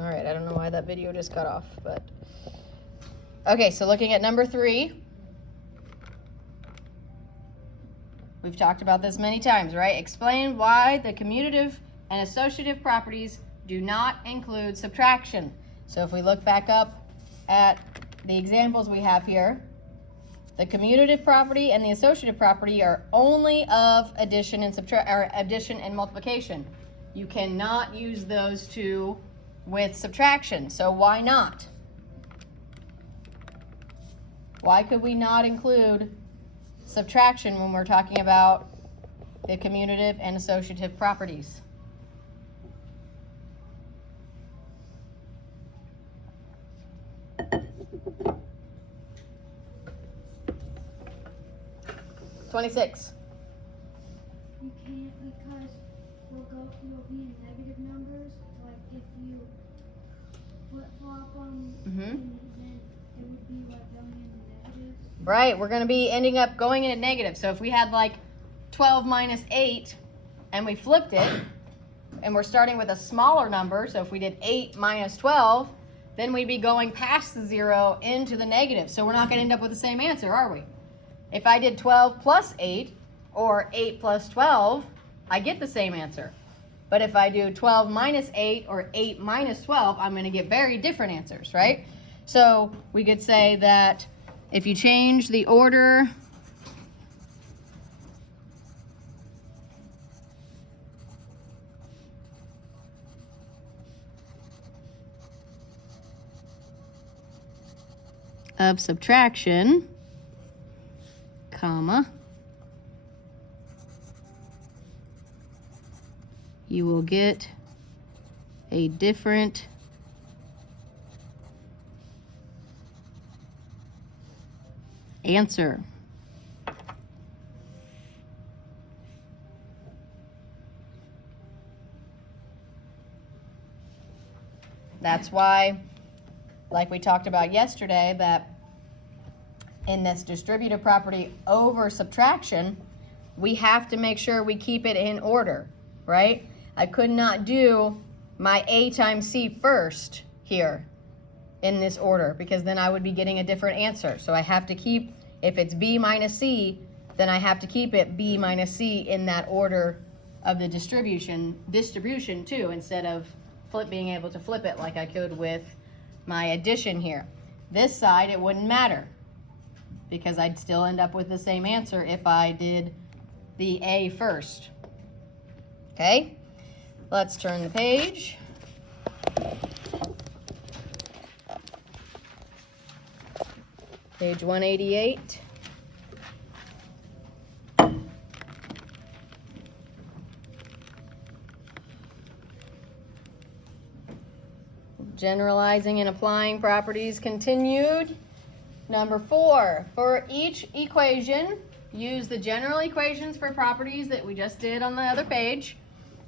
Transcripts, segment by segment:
All right, I don't know why that video just got off, but. Okay, so looking at number 3. We've talked about this many times, right? Explain why the commutative and associative properties do not include subtraction. So if we look back up at the examples we have here, the commutative property and the associative property are only of addition and addition and multiplication. You cannot use those two with subtraction. So why not? Why could we not include subtraction when we're talking about the commutative and associative properties? $26. You can't because you'll be in negative numbers. Like if you flip-flop them, then it would be like going into negatives. Right, we're going to be ending up going into negative. So if we had like 12 minus 8 and we flipped it, and we're starting with a smaller number, so if we did 8 minus 12, then we'd be going past the 0 into the negative. So we're not going to end up with the same answer, are we? If I did 12 plus 8 or 8 plus 12, I get the same answer. But if I do 12 minus 8 or 8 minus 12, I'm going to get very different answers, right? So we could say that if you change the order of subtraction, comma, you will get a different answer. That's why, like we talked about yesterday, that in this distributive property over subtraction, we have to make sure we keep it in order, right? I could not do my A times C first here in this order because then I would be getting a different answer. So I have to keep, if it's B minus C, then I have to keep it B minus C in that order of the distribution too, instead of being able to flip it like I could with my addition here. This side, it wouldn't matter because I'd still end up with the same answer if I did the A first. Okay, let's turn the page. Page 188. Generalizing and applying properties continued. Number 4, for each equation, use the general equations for properties that we just did on the other page,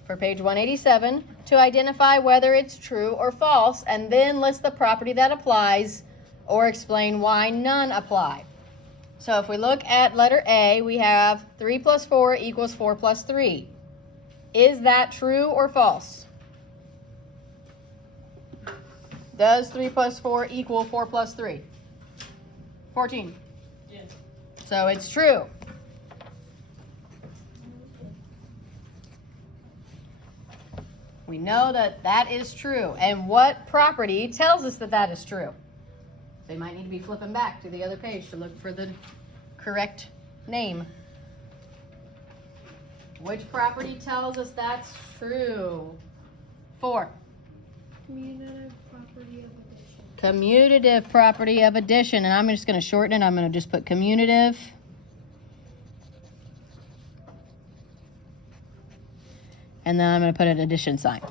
for page 187, to identify whether it's true or false, and then list the property that applies or explain why none apply. So if we look at letter A, we have 3 plus 4 equals 4 plus 3. Is that true or false? Does 3 plus 4 equal 4 plus 3? 14. Yes. So it's true. We know that that is true. And what property tells us that that is true? They might need to be flipping back to the other page to look for the correct name. Which property tells us that's true? 4. Commutative property of addition. Commutative property of addition. And I'm just going to shorten it. I'm going to just put commutative. And then I'm going to put an addition sign.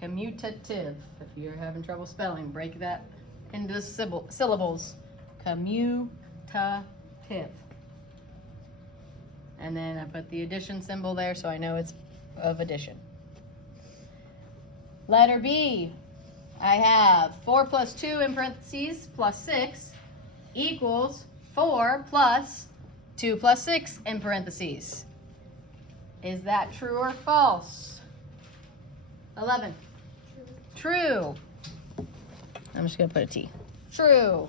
Commutative. If you're having trouble spelling, break that into the syllables. Commutative. And then I put the addition symbol there so I know it's of addition. Letter B. I have 4 plus 2 in parentheses plus 6 equals 4 plus 2 plus 6 in parentheses. Is that true or false? 11. True. I'm just going to put a T. True.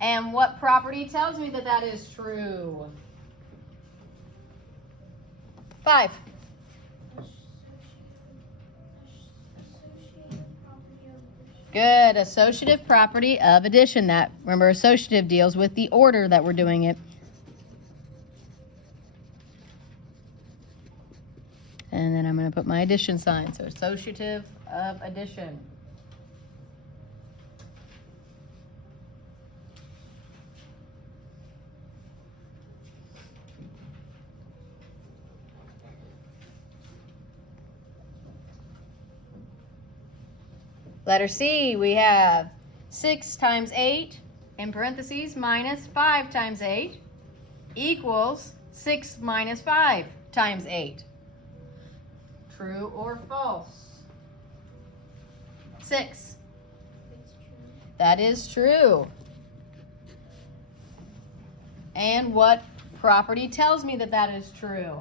And what property tells me that that is true? 5. Good. Associative property of addition. That, remember, associative deals with the order that we're doing it. And then I'm going to put my addition sign. So associative of addition. Letter C, we have 6 times 8 in parentheses minus 5 times 8 equals 6 minus 5 times 8. True or false? 6. That is true. And what property tells me that that is true?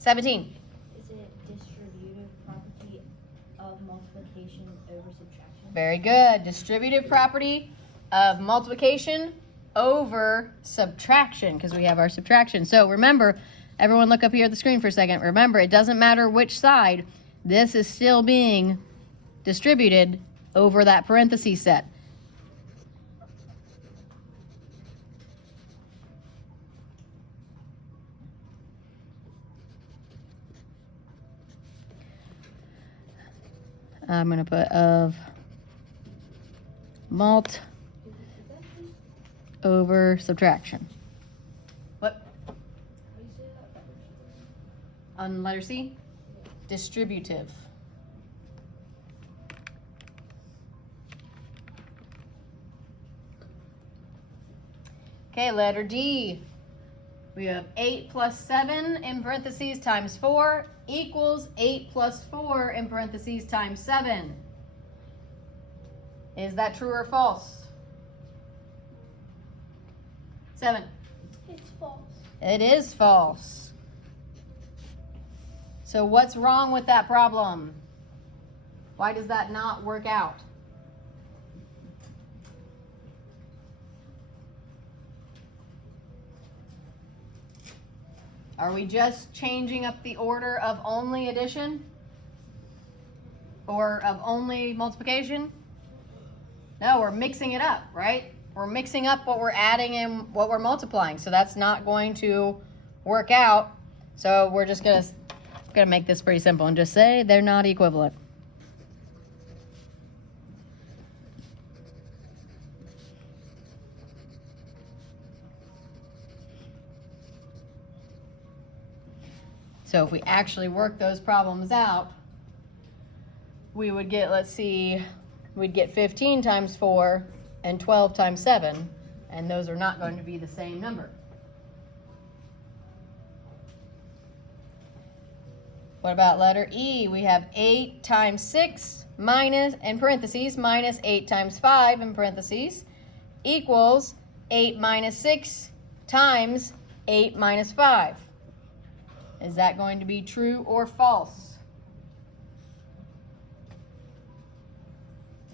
Is it distributive property of multiplication over subtraction? Very good. Distributive property of multiplication over subtraction, because we have our subtraction. So remember, everyone look up here at the screen for a second. Remember, it doesn't matter which side. This is still being distributed over that parenthesis set. I'm going to put of mult over subtraction. What? On letter C? Distributive. Okay, letter D. We have 8 plus 7 in parentheses times 4 equals 8 plus 4 in parentheses times 7. Is that true or false? 7. It's false. It is false. So what's wrong with that problem? Why does that not work out? Are we just changing up the order of only addition? Or of only multiplication? No, we're mixing it up, right? We're mixing up what we're adding and what we're multiplying. So that's not going to work out. So we're just gonna make this pretty simple and just say they're not equivalent. So if we actually work those problems out, we would get, let's see, we'd get 15 times 4 and 12 times 7, and those are not going to be the same number. What about letter E? We have 8 times 6 minus, in parentheses, minus 8 times 5 in parentheses equals 8 minus 6 times 8 minus 5. Is that going to be true or false?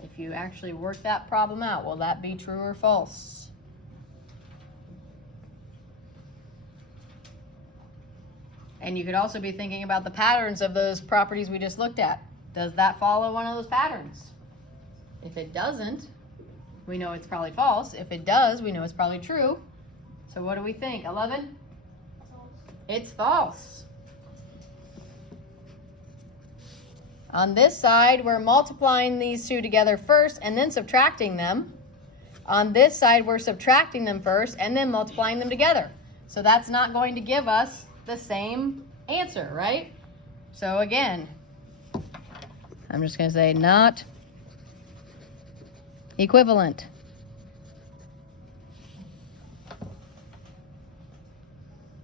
If you actually work that problem out, will that be true or false? And you could also be thinking about the patterns of those properties we just looked at. Does that follow one of those patterns? If it doesn't, we know it's probably false. If it does, we know it's probably true. So what do we think? 11? It's false. On this side, we're multiplying these two together first and then subtracting them. On this side, we're subtracting them first and then multiplying them together. So that's not going to give us the same answer, right? So again, I'm just going to say not equivalent.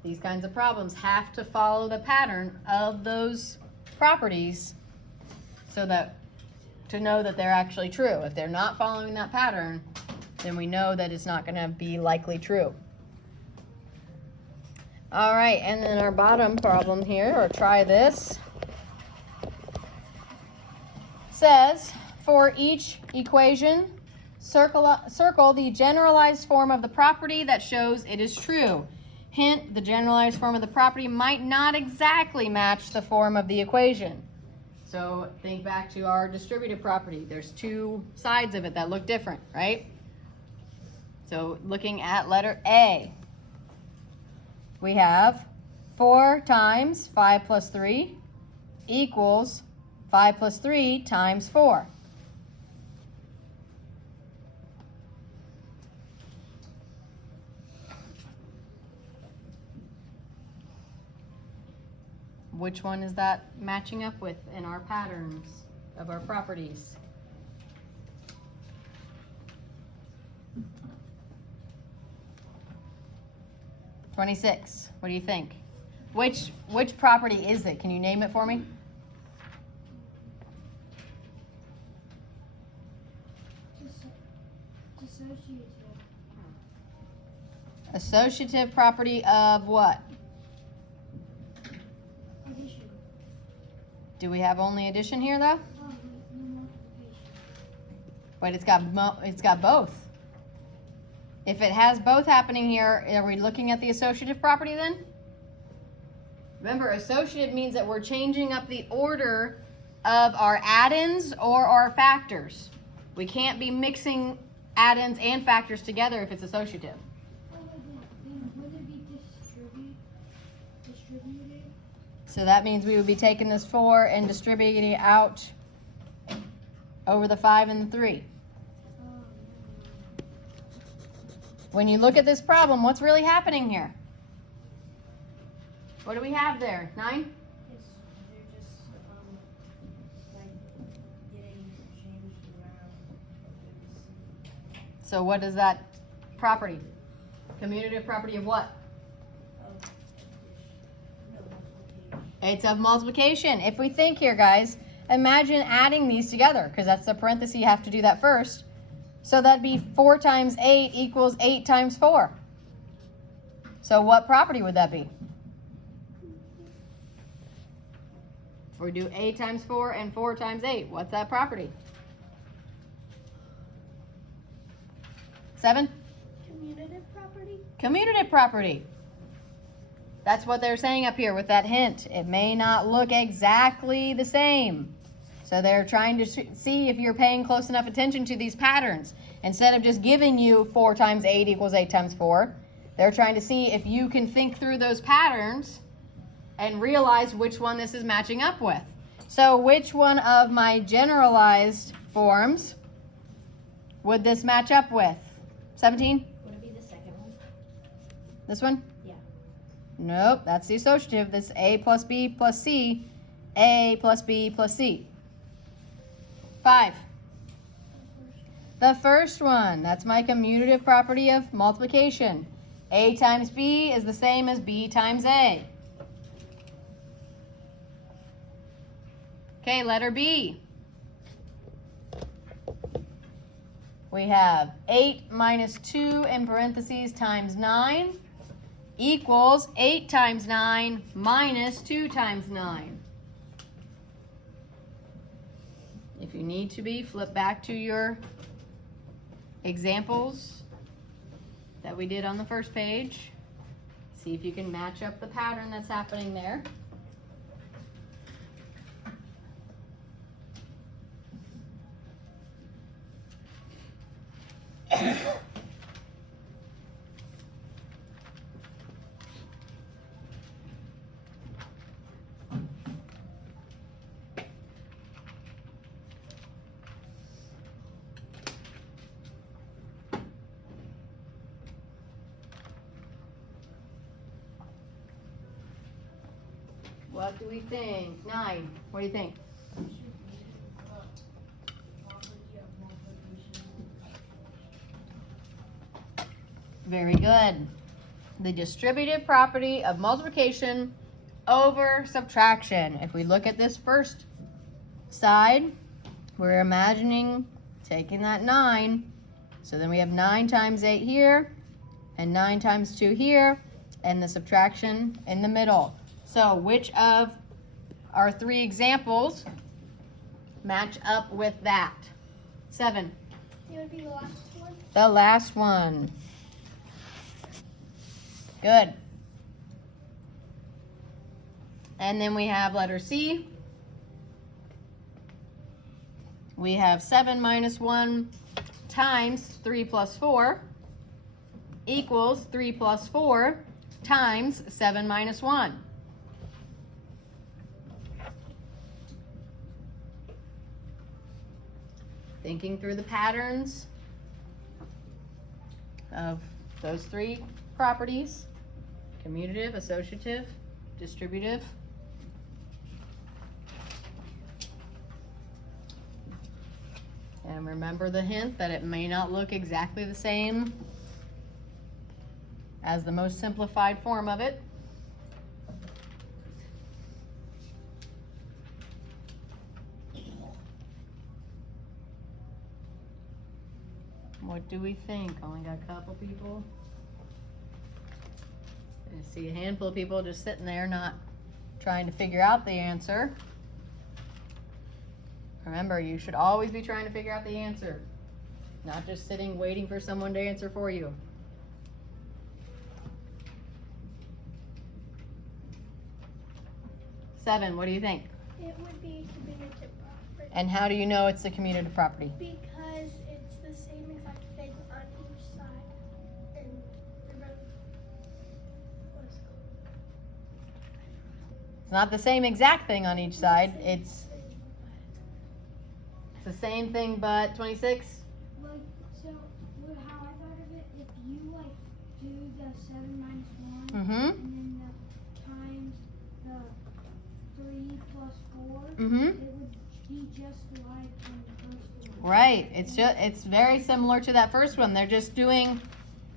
These kinds of problems have to follow the pattern of those properties so that to know that they're actually true. If they're not following that pattern, then we know that it's not going to be likely true. All right, and then our bottom problem here, or try this, says for each equation, circle the generalized form of the property that shows it is true. Hint, the generalized form of the property might not exactly match the form of the equation. So think back to our distributive property. There's two sides of it that look different, right? So looking at letter A, we have 4 times 5 plus 3 equals 5 plus 3 times 4. Which one is that matching up with in our patterns of our properties? $26. What do you think? Which property is it? Can you name it for me? Dissociative. Associative property of what? Addition. Do we have only addition here though? Oh, no multiplication. But it's got both. If it has both happening here, are we looking at the associative property then? Remember, associative means that we're changing up the order of our add-ins or our factors. We can't be mixing add-ins and factors together if it's associative. Oh, then would it be distributed? So that means we would be taking this 4 and distributing it out over the 5 and the 3. When you look at this problem, what's really happening here? What do we have there? 9? They're just like getting changed around. So what is that property? Commutative property of what? It's of multiplication. If we think here, guys, imagine adding these together, because that's the parenthesis, you have to do that first. So that'd be 4 times 8 equals 8 times 4. So what property would that be? If we do 8 times 4 and 4 times 8, what's that property? 7? Commutative property? Commutative property. That's what they're saying up here with that hint. It may not look exactly the same. So they're trying to see if you're paying close enough attention to these patterns. Instead of just giving you 4 times 8 equals 8 times 4, they're trying to see if you can think through those patterns and realize which one this is matching up with. So which one of my generalized forms would this match up with? 17? Would it be the second one? This one? Yeah. Nope, that's the associative. This A plus B plus C, A plus B plus C. 5. The first one, that's my commutative property of multiplication. A times B is the same as B times A. Okay, letter B. We have 8 minus 2 in parentheses times 9 equals 8 times 9 minus 2 times 9. If you need to be, flip back to your examples that we did on the first page. See if you can match up the pattern that's happening there. What do we think? 9. What do you think? Very good. The distributive property of multiplication over subtraction. If we look at this first side, we're imagining taking that 9 So then we have 9 times 8 here, and 9 times 2 here, and the subtraction in the middle. So which of our 3 examples match up with that? 7. It would be the last one. The last one. Good. And then we have letter C. We have 7 minus 1 times 3 plus 4 equals 3 plus 4 times 7 minus 1. Thinking through the patterns of those 3 properties: commutative, associative, distributive. And remember the hint that it may not look exactly the same as the most simplified form of it. What do we think? Only got a couple people. I see a handful of people just sitting there not trying to figure out the answer. Remember, you should always be trying to figure out the answer, not just sitting waiting for someone to answer for you. Seven, what do you think? It would be commutative property. And how do you know it's the commutative property? Because it's the same exact thing on each side. And what is it called? It's not the same exact thing on each side. It's the same thing but 26? Like, so how I thought of it, if you like do the 7 minus 1 Mm-hmm. and then the times the 3 plus 4, Mm-hmm. it would be just like on the first one. Right. It's very similar to that first one. They're just doing,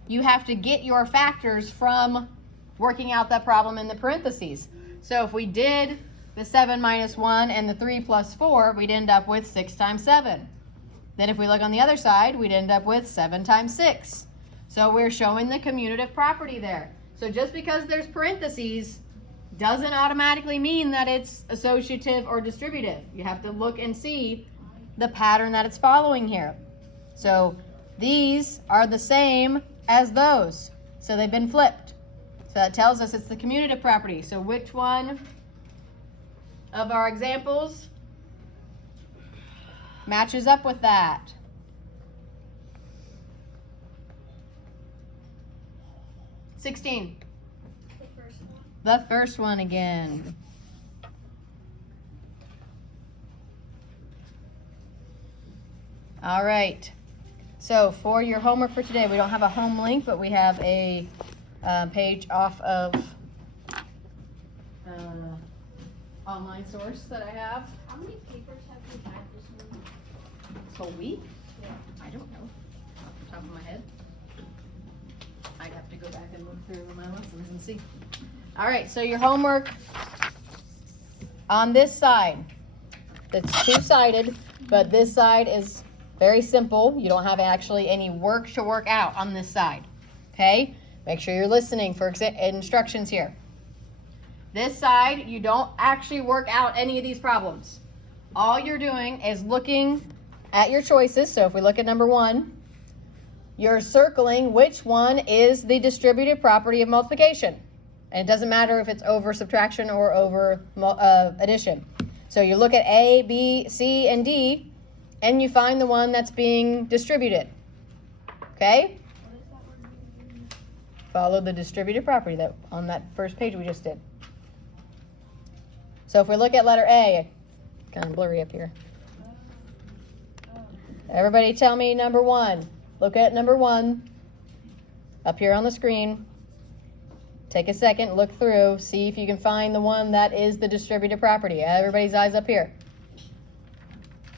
you have to get your factors from working out that problem in the parentheses. So if we did the 7 minus 1 and the 3 plus 4, we'd end up with 6 times 7. Then if we look on the other side, we'd end up with 7 times 6. So we're showing the commutative property there. So just because there's parentheses doesn't automatically mean that it's associative or distributive. You have to look and see the pattern that it's following here. So these are the same as those. So they've been flipped. So that tells us it's the commutative property. So which one of our examples matches up with that? $16. The first one. The first one again. All right. So for your homework for today, we don't have a home link, but we have a page off of online source that I have. How many papers have you had this month? This whole week? Yeah. I don't know. Off the top of my head. I'd have to go back and look through my lessons and see. All right, so your homework on this side. It's two-sided, but this side is very simple. You don't have actually any work to work out on this side. Okay? Make sure you're listening for instructions here. This side, you don't actually work out any of these problems. All you're doing is looking at your choices. So if we look at number 1, you're circling which one is the distributive property of multiplication. And it doesn't matter if it's over subtraction or over addition. So you look at A, B, C, and D, and you find the one that's being distributed. Okay? What is that word? Follow the distributive property that on that first page we just did. So if we look at letter A, kind of blurry up here. Everybody tell me number 1. Look at number 1 up here on the screen. Take a second, look through, see if you can find the one that is the distributive property. Everybody's eyes up here.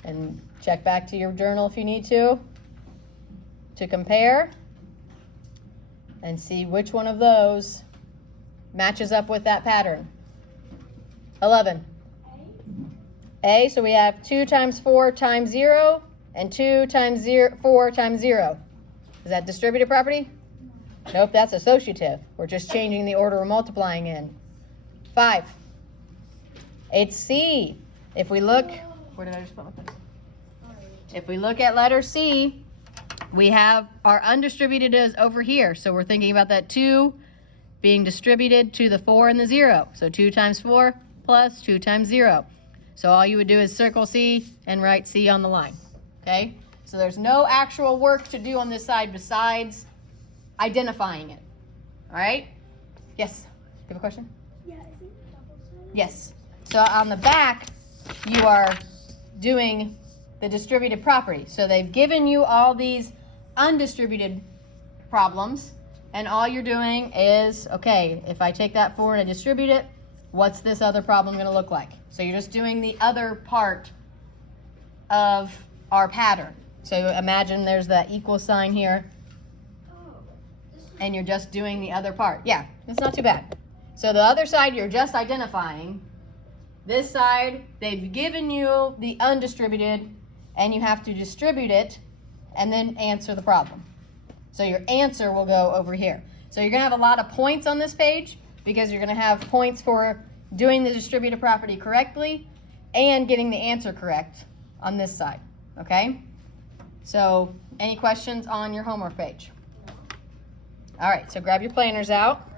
And check back to your journal if you need to compare and see which one of those matches up with that pattern. 11. A, so we have 2 times 4 times 0 and 2 times 4 times 0. Is that distributive property? Nope, that's associative. We're just changing the order we're multiplying in. 5. It's C. If we look, where did I just put my pen? If we look at letter C, we have our undistributed is over here. So we're thinking about that 2 being distributed to the 4 and the 0. So 2 times 4 plus 2 times 0. So all you would do is circle C and write C on the line. Okay? So there's no actual work to do on this side besides identifying it. All right? Yes? You have a question? Yeah, is it double-sided? Yes. So on the back, you are doing the distributive property. So they've given you all these undistributed problems, and all you're doing is, okay, if I take that 4 and I distribute it, what's this other problem going to look like? So you're just doing the other part of our pattern. So imagine there's that equal sign here, and you're just doing the other part. Yeah, it's not too bad. So the other side you're just identifying. This side, they've given you the undistributed, and you have to distribute it and then answer the problem. So your answer will go over here. So you're going to have a lot of points on this page because you're going to have points for doing the distributive property correctly and getting the answer correct on this side. Okay? So any questions on your homework page? All right, so grab your planners out.